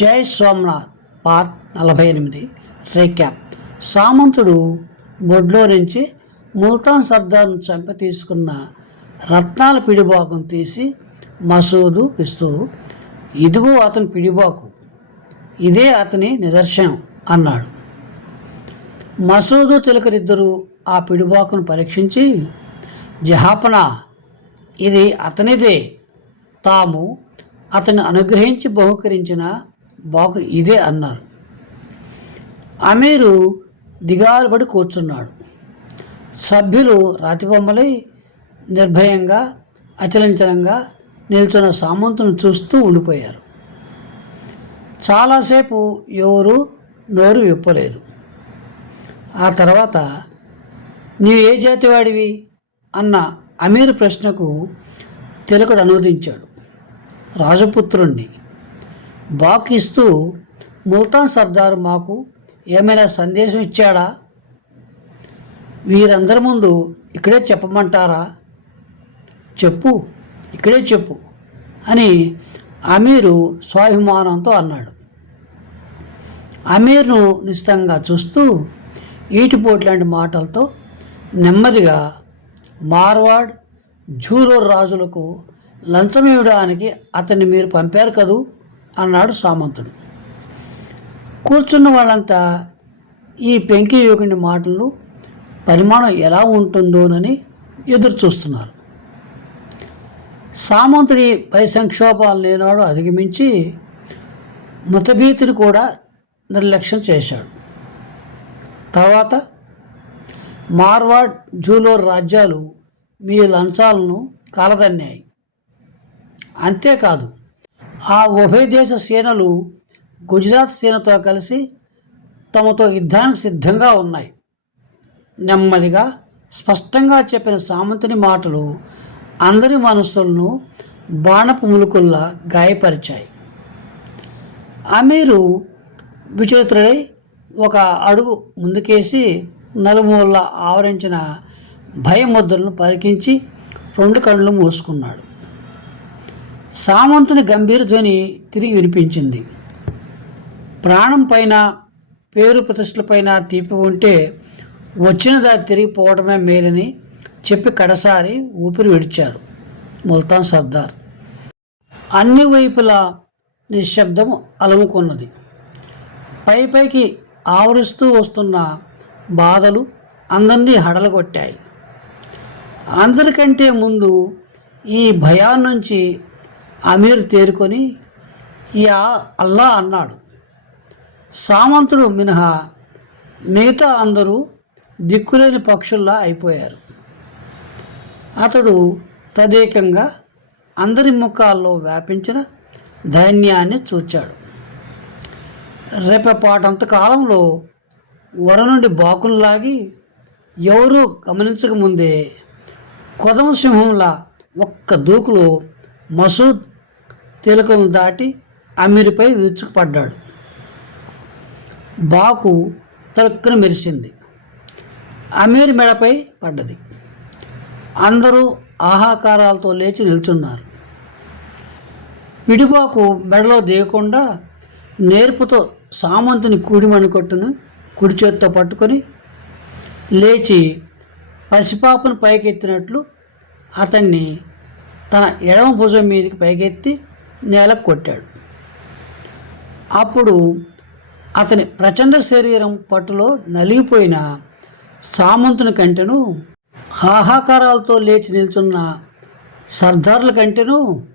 జై సోమనాథ్ పార్ట్ నలభై ఎనిమిది రీక్యాప్. సామంతుడు బొడ్లో నుంచి ముల్తాన్ సర్దార్ను చంప తీసుకున్న రత్నాల పిడిబాకును తీసి మసూదు ఇస్తూ ఇదిగో అతని పిడిబాకు ఇదే అతని నిదర్శనం అన్నాడు. మసూదు తిలకరిద్దరూ ఆ పిడిబాకును పరీక్షించి జహాపన ఇది అతనిదే. తాము అతను అనుగ్రహించి బహుకరించిన బాకు ఇదే అన్నారు. అమీరు దిగాలుబడి కూర్చున్నాడు. సభ్యులు రాతిబొమ్మలై నిర్భయంగా అచలంచలంగా నిల్చున్న సామంతును చూస్తూ ఉండిపోయారు. చాలాసేపు ఎవరు నోరు విప్పలేదు. ఆ తర్వాత నీవు ఏ జాతివాడివి? అన్న అమీర్ ప్రశ్నకు తిలకుడు అనువదించాడు. రాజపుత్రుణ్ణి. బాక్ ఇస్తూ ముల్తాన్ సర్దారు మాకు ఏమైనా సందేశం ఇచ్చాడా? వీరందరి ముందు ఇక్కడే చెప్పమంటారా? చెప్పు ఇక్కడే చెప్పు అని అమీరు స్వాభిమానంతో అన్నాడు. అమీర్ను నిశ్చితంగా చూస్తూ ఈటిపోటు లాంటి మాటలతో నెమ్మదిగా మార్వాడ్ జూరో రాజులకు లంచం ఇవ్వడానికి అతన్ని మీరు పంపారు కదూ? అన్నాడు సామంతుడు. కూర్చున్న వాళ్ళంతా ఈ పెంకి యువకుని మాటలు పరిమాణం ఎలా ఉంటుందోనని ఎదురు చూస్తున్నారు సామంతుడి పై సంక్షోభాలు లేనాడు అధిగమించి మతభీతిని కూడా నిర్లక్ష్యం చేశాడు. తర్వాత మార్వాడ్ జూలోర్ రాజ్యాలు మీ లంచాలను కాలదన్నాయి. అంతేకాదు ఆ ఉభయ దేశ సేనలు గుజరాత్ సేనతో కలిసి తమతో యుద్ధానికి సిద్ధంగా ఉన్నాయి. నెమ్మదిగా స్పష్టంగా చెప్పిన సామంతుని మాటలు అందరి మనస్సులను బాణపు ములుకుల్లా గాయపరిచాయి. అమీరు విచరితుడై ఒక అడుగు ముందుకేసి నలుమూల ఆవరించిన భయముద్రలను పరికించి రెండు కళ్ళు మూసుకున్నాడు. సామంతుని గంభీర ధ్వని తిరిగి వినిపించింది. ప్రాణం పైన పేరు ప్రతిష్టలపైన తీపి ఉంటే వచ్చిన దారి తిరిగిపోవడమే మేలని చెప్పి కడసారి ఊపిరి విడిచారు ముల్తాన్ సర్దార్. అన్ని వైపులా నిశ్శబ్దం అలముకున్నది. పై పైకి ఆవరిస్తూ వస్తున్న బాధలు అందరినీ హడలగొట్టాయి. అందరికంటే ముందు ఈ భయాన్నించి అమీర్ తేరుకొని యా అల్లా అన్నాడు. సామంతుడు మినహా మిగతా అందరూ దిక్కులేని పక్షుల్లా అయిపోయారు. అతడు తదేకంగా అందరి ముఖాల్లో వ్యాపించిన ధైన్యాన్ని చూచాడు. రేపపాటంత కాలంలో వర నుండి బాకుల్లాగి ఎవరూ గమనించకముందే కొదమసింహంలా ఒక్క దూకులో మసూద్ తిలకను దాటి అమీర్పై విరుచుకుపడ్డాడు. బాకు తలుక్కున మెరిసింది. అమీర్ మెడపై పడ్డది. అందరూ ఆహాకారాలతో లేచి నిల్చున్నారు. పిడిబాకు మెడలో దేయకుండా నేర్పుతో సామంతుని కూడిమణి కొట్టును కుడి చేత్తో పట్టుకొని లేచి పసిపాపను పైకెత్తినట్లు అతన్ని తన ఎడమ భుజం మీదకి పైకెత్తి నేలకు కొట్టాడు. అప్పుడు అతని ప్రచండ శరీరం పట్టులో నలిగిపోయిన సామంతుని కంటెను హాహాకారాలతో లేచి నిల్చున్న సర్దార్ల కంటెను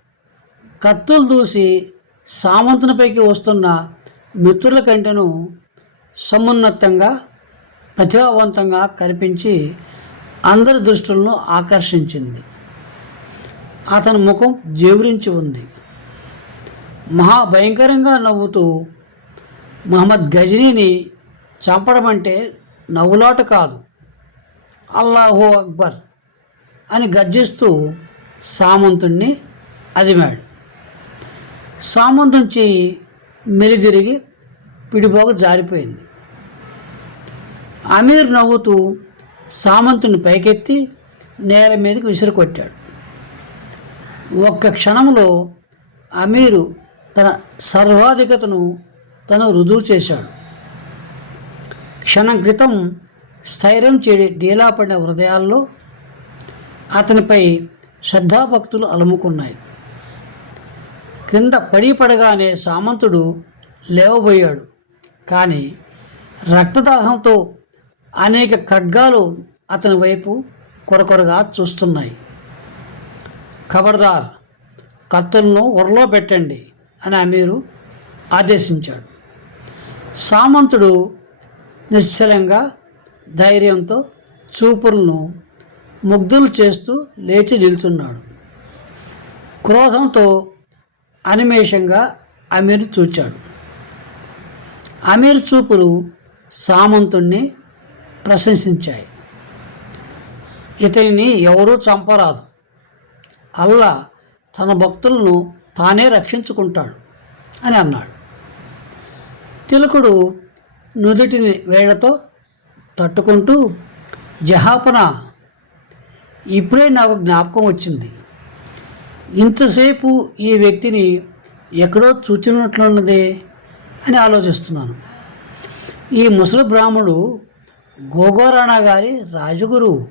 కత్తులు దూసి సామంతునిపైకి వస్తున్న మిత్రుల కంటెను సమున్నతంగా ప్రతిభావంతంగా కనిపించి అందరి దృష్టిలను ఆకర్షించింది. అతని ముఖం జీవరించి ఉంది. మహాభయంకరంగా నవ్వుతూ మహమ్మద్ గజనీని చంపడం అంటే నవ్వులాట కాదు. అల్లాహో అక్బర్ అని గర్జిస్తూ సామంతుణ్ణి అదిమాడు. సామంతుంచి మెలిదిరిగి పిడిపోక జారిపోయింది. అమీర్ నవ్వుతూ సామంతుని పైకెత్తి నేల మీదకి విసిరికొట్టాడు. ఒక్క క్షణంలో అమీరు తన సర్వాధికతను తను రుజువు చేశాడు. క్షణం క్రితం స్థైర్యం చేడి డీలాపడిన హృదయాల్లో అతనిపై శ్రద్ధాభక్తులు అలుముకున్నాయి. క్రింద పడి పడగానే సామంతుడు లేవబోయాడు. కానీ రక్తదాహంతో అనేక ఖడ్గాలు అతని వైపు కొరకొరగా చూస్తున్నాయి. ఖబర్దార్ కత్తులను ఉరలో పెట్టండి. అని అమీరు ఆదేశించాడు. సామంతుడు నిశ్చలంగా ధైర్యంతో చూపులను ముగ్ధులు చేస్తూ లేచి నిల్చున్నాడు. క్రోధంతో అనిమేషంగా అమీర్ చూచాడు. అమీర్ చూపులు సామంతుణ్ణి ప్రశంసించాయి. ఇతనిని ఎవరూ చంపరాదు. అల్లా తన భక్తులను తానే రక్షించుకుంటాడు అని అన్నాడు. తిలకుడు నుదుటిని వేళ్ళతో తట్టుకుంటూ జహాపన ఇప్పుడే నాకు జ్ఞాపకం వచ్చింది. ఇంతసేపు ఈ వ్యక్తిని ఎక్కడో చూచినట్లున్నదే అని ఆలోచిస్తున్నాను. ఈ ముసలి బ్రాహ్మడు గోగోరాణా గారి రాజగురు.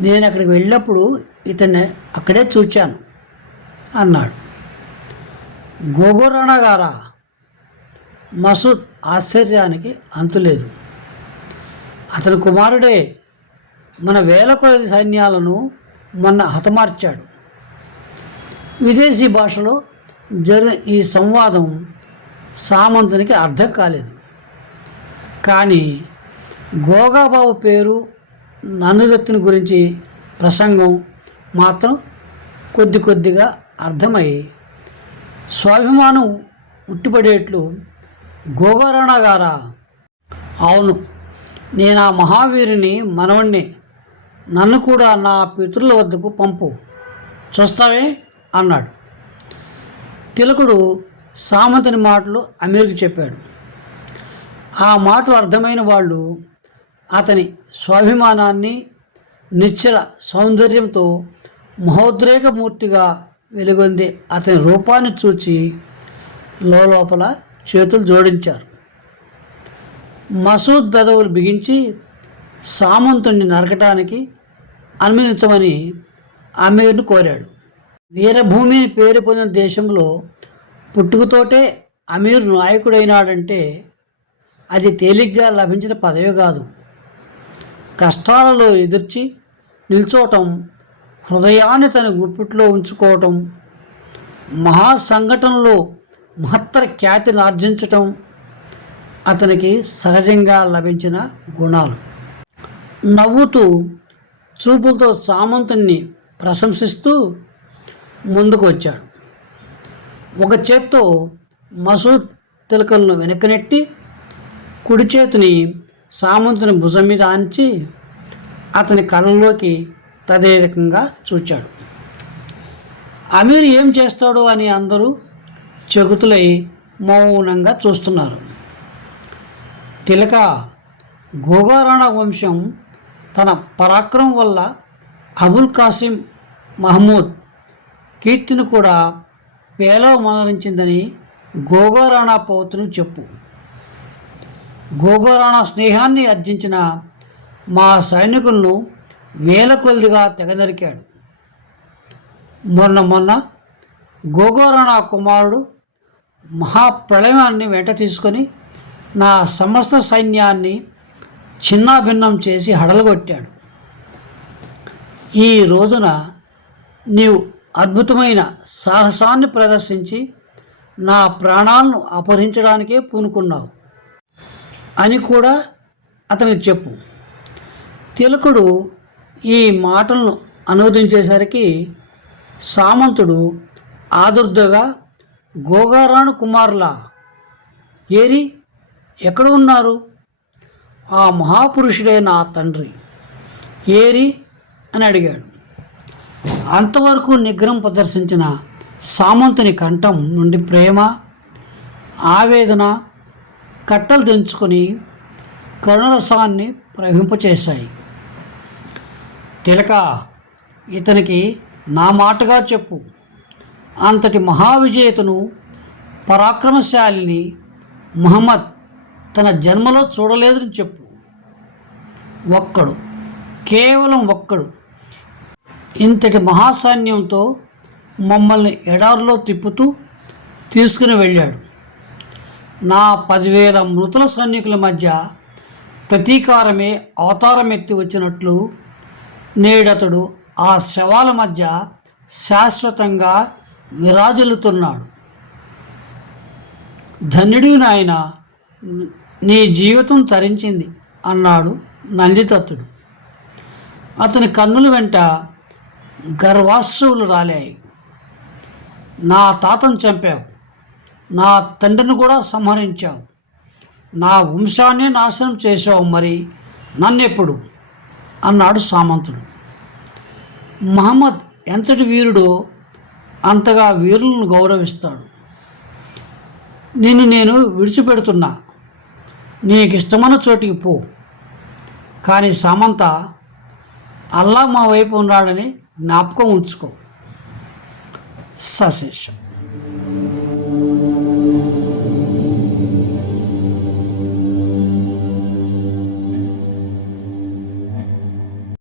నేను అక్కడికి వెళ్ళినప్పుడు ఇతన్ని అక్కడే చూచాను. అన్నాడు. గోగోరాణా గారా మసూద్ ఆశ్చర్యానికి అంతులేదు. అతని కుమారుడే మన వేల కొలది సైన్యాలను మొన్న హతమార్చాడు. విదేశీ భాషలో జరిగిన ఈ సంవాదం సామంతునికి అర్థం కాలేదు. కానీ గోగాబాబు పేరు నందుదత్తుని గురించి ప్రసంగం మాత్రం కొద్ది కొద్దిగా అర్థమై స్వాభిమానం ఉట్టిపడేట్లు గోగారాణ గారా? అవును నేను ఆ మహావీరుని మనవణ్ణి. నన్ను కూడా నా పితృల వద్దకు పంపు. చూస్తావే? అన్నాడు. తిలకుడు సామంతుని మాటలు అమీర్కి చెప్పాడు. ఆ మాటలు అర్థమైన వాళ్ళు అతని స్వాభిమానాన్ని నిశ్చల సౌందర్యంతో మహోద్రేకమూర్తిగా వెలుగొంది. అతని రూపాన్ని చూచి లోపల చేతులు జోడించారు. మసూద్ పెదవులు బిగించి సామంతుణ్ణి నరకటానికి అనుమతించమని అమీర్ను కోరాడు. వీరభూమిని పేరు పొందిన దేశంలో పుట్టుకతోటే అమీర్ నాయకుడైనాడంటే అది తేలిగ్గా లభించిన పదవి కాదు. కష్టాలలో ఎదుర్చి నిల్చోవటం హృదయాన్ని తన గుప్పిట్లో ఉంచుకోవటం మహా సంఘటనలో మహత్తర ఖ్యాతిని ఆర్జించటం అతనికి సహజంగా లభించిన గుణాలు. నవ్వుతూ చూపులతో సామంతుణ్ణి ప్రశంసిస్తూ ముందుకు వచ్చాడు ఒక చేత్తో మసూద్ తిలకలను వెనకనెట్టి కుడి చేతిని సామంతుని భుజం మీద ఆంచి అతని కళ్ళలోకి తదేకంగా చూచాడు. అమీర్ ఏం చేస్తాడో అని అందరూ చెగుతులై మౌనంగా చూస్తున్నారు. తిలక గోగారాణ వంశం తన పరాక్రమం వల్ల అబుల్ కాసిం మహమూద్ కీర్తిని కూడా పేలవ మనరించిందని గోగారాణా పౌత్రుని చెప్పు. గోగోరాణ స్నేహాన్ని అర్జించిన మా సైనికులను వేల కొలదిగా తెగనరికాడు మొన్న మొన్న గోగోరణ కుమారుడు మహాప్రళయాన్ని వెంట తీసుకొని నా సమస్త సైన్యాన్ని చిన్నాభిన్నం చేసి హడలగొట్టాడు. ఈ రోజున నీవు అద్భుతమైన సాహసాన్ని ప్రదర్శించి నా ప్రాణాలను అపహరించడానికే పూనుకున్నావు అని కూడా అతనికి చెప్పు. తిలకుడు ఈ మాటలను అనువదించేసరికి సామంతుడు ఆదుర్దగా గోగారాణు కుమారుల ఏరి ఎక్కడ ఉన్నారు? ఆ మహాపురుషుడే నా తండ్రి. ఏరి అని అడిగాడు. అంతవరకు నిగ్రహం ప్రదర్శించిన సామంతుని కంఠం నుండి ప్రేమ ఆవేదన కట్టలు తెంచుకొని కరుణరసాన్ని ప్రవహింపచేశాయి. తిలక ఇతనికి నా మాటగా చెప్పు. అంతటి మహావిజేతను పరాక్రమశాలిని మహమ్మద్ తన జన్మలో చూడలేదని చెప్పు. ఒక్కడు కేవలం ఒక్కడు. ఇంతటి మహాసైన్యంతో మమ్మల్ని ఎడారిలో తిప్పుతూ తీసుకుని వెళ్ళాడు. నా పదివేల మృతుల సైనికుల మధ్య ప్రతీకారమే అవతారం ఎత్తి వచ్చినట్లు నేడతడు ఆ శవాల మధ్య శాశ్వతంగా విరాజలుతున్నాడు. ధన్యుడు నాయన నీ జీవితం తరించింది అన్నాడు నందితత్తుడు. అతని కన్నుల వెంట గర్వాశ్రువులు రాలాయి. నా తాతను చంపావు. నా తండ్రిని కూడా సంహరించావు. నా వంశాన్ని నాశనం చేశావు మరి నన్నెప్పుడు? అన్నాడు సామంతుడు. మహమ్మద్ ఎంతటి వీరుడో అంతగా వీరులను గౌరవిస్తాడు. నిన్ను నేను విడిచిపెడుతున్నా. నీకు ఇష్టమైన చోటికి పో. కానీ సామంత అల్లా మా వైపు ఉన్నాడని జ్ఞాపకం ఉంచుకో. సశేషం.